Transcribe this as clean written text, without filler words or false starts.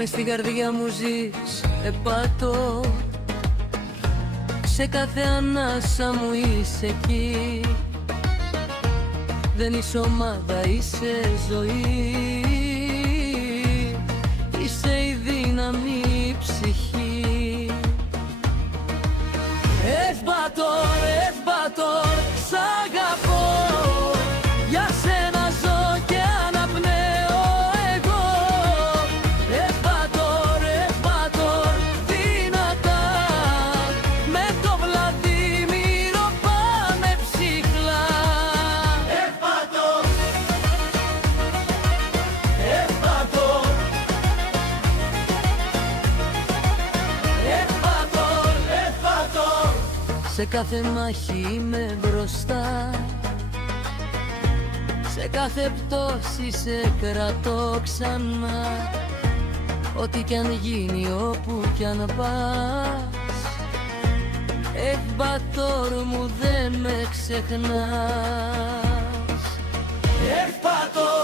Μες στην καρδιά μου ζεις επάτω, σε κάθε ανάσα μου είσαι εκεί. Δεν είσαι ομάδα, είσαι ζωή, είσαι η δύναμη, η ψυχή. Ευπατόρ, ευπατόρ, σ' αγαπώ. Για σένα ζω και αναπνέω εγώ. Ευπατόρ, ευπατόρ, δυνατά. Με το Βλαδίμηρο πάμε ψυχρά. Ευπατόρ, ευπατόρ, ευπατόρ, ευπατόρ. Σε κάθε μάχη είμαι μπροστά, σε κάθε πτώση σε κρατώ ξανά. Ό,τι κι αν γίνει, όπου κι αν πας, Ευπατόρ μου δεν με ξεχνάς. Ευπατόρ.